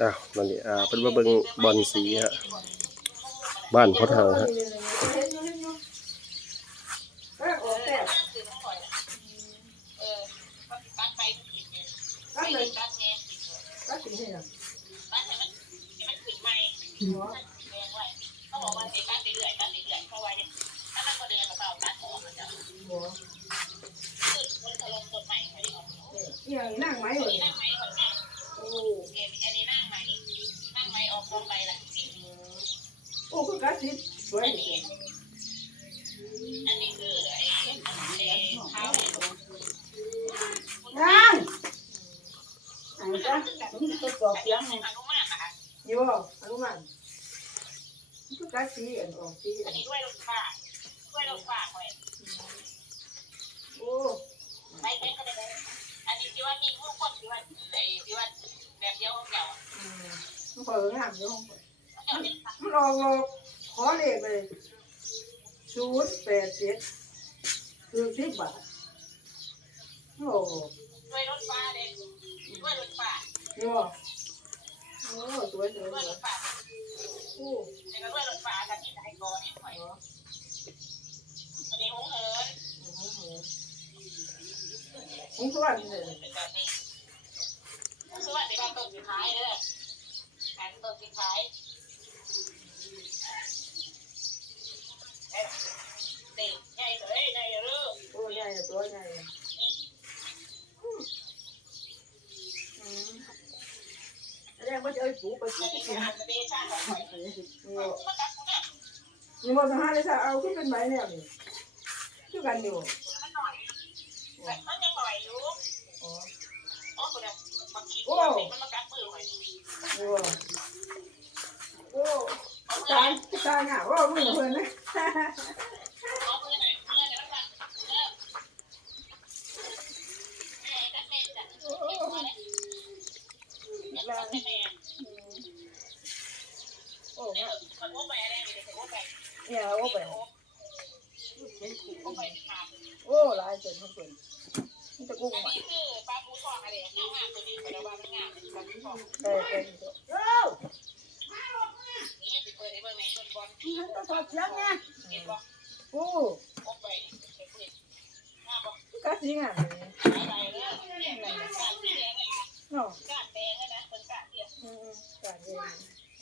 อ้าวนั่นนี่อ่าเป็นว่าเบิงบอลสีฮะบ้านพ่อเฒ่าฮะเออโอ้แต่ก็เลยก็ถึงให้เราหัวเขาบอกว่าเด็กการเรื่อยๆการเรื่อยๆเพราะว่าถ้ามันก็เดินกับเราตัดออกมันจะหัวต้นถล่มต้นใหม่ไปออย่างนั่งไม้เหมคนนี้โอ้เอ็นอันนี้นั่งไหม นั่งไหมออกลงไปละโอ้คือกัดสิสวยอันนี้อันนี้คือไอ้ไอ้เท้านั่งอันนี้จ้ะมันตัวกรอบเสียงอนุมานนะคะนี่บ่อนุมันคือกัดสีอันออกสีอันนี้ด้วยรถฟ้า มันเปิดงามอยู่เก่าเป็นมันออกเราขอเลขไปศูนย์แปดเจ็ดคือสิบบาทโอ้ด้วยรถฟ้าเด็กด้วยรถฟ้านี่บ่โอ้สวยสวยด้วยสรถฟ้าโอ้นี่ก็ด้วยรถฟ้ากันที่ไหนก่อนนี่หอยอันนี้หงเหินผมสวัสดีเลยเป็นแบบนี้คือว่าในบ้านต้นสุดท้ายเด้อ การต้นสุดท้ายเด็กใหญ่เลยใหญ่เด้อโอ้ใหญ่ตัวใหญ่แรกว่าจะเอาปูไปปูอันที่นี้มันเป็นชาติของหอยนี่มันกัดกูเนี่ยนี่มันหาเลยค่ะเอาขึ้นเป็นใบแนวนี่คือกันอยู่มันหน่อยมันยังหน่อยอยู่อ๋ออ๋อคนเนี่ยมันคิดว่ามันมากัดมือหอย โอ้โอ้ตายตายหนาว่ามึงเพิ่นนะเอามือไหนมือไหนแล้วกันเออแม่กัดแม่จ้ะแม่ตัวเล็กแม่กัดแม่โอ้เนี่ยมันโอ้ไปอะไรเนี่ยโอ้ไปเนี่ยโอ้ไปโอ้โอ้ไปขาดโอ้หลายจนเพิ่นมันจะกุ้งอันมานี้คือปลาบูทองอะไรงามงามตัวนี้เป็นว่ามันงามเป็นปลาบูทองแต่เป็นโอ้ นี่ไปเปิด ให้เบิ่งในต้นบองถอดเสียงไงโอ้โอ้ไปเห็นบ่งามบ่กัดสิงอะอะไรเด้อเนี่ยอะไรกาดแดงอะนะกาดแดงนะเป็นกาดเดียวอืมกัดเอง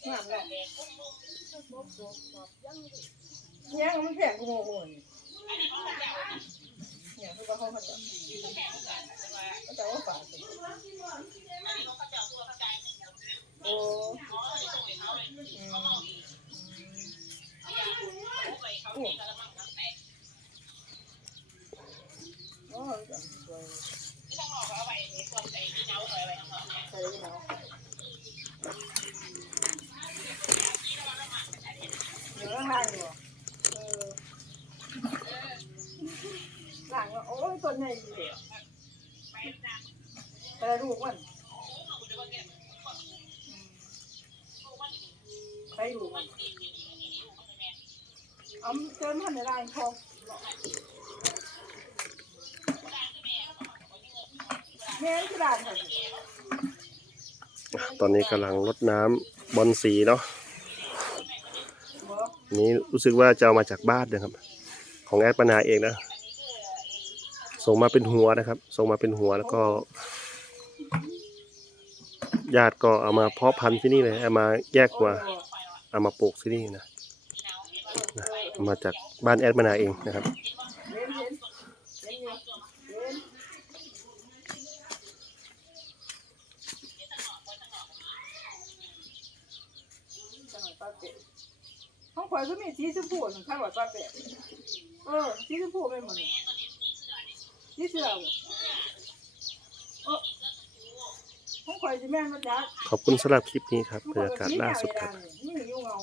งามแดงปุ้มปุ้มเนี่ยมันแพงกูโมโหนี่อันนี้มันเจ้าเนี่ยคือว่าเขาเขาจะแค่กันแต่ว่าเขาจะว่าป่าสิอันนี้เขา ต้นใหญ่ดีเดียวแต่ลูกมันไปลูกมันเอาเจิมมันในร่างทองแม่ที่ร้านค่ะ ตอนนี้กำลังรดน้ำบอลสีเนาะนี้รู้สึกว่าจะเอามาจากบ้านนะครับ ของแอดปนาเองนะ ส่งมาเป็นหัวนะครับ ส่งมาเป็นหัวแล้วก็ ญาติก็เอามาเพาะพันธุ์ที่นี่เลยเอามาแยกหัวเอามาปลูกที่นี่นะมาจากบ้านแอดปนาเองนะครับ เล่นเล่นเล่นอยู่เล่นห้องข่อยก็มีสีชมพูของข้าวป้าเป็ดเออสีชมพูไม่หมดสีเสือเออห้องข่อยจะแม่นมาจากขอบคุณสำหรับคลิปนี้ครับบรรยากาศล่าสุดครับ นี่อยู่เงา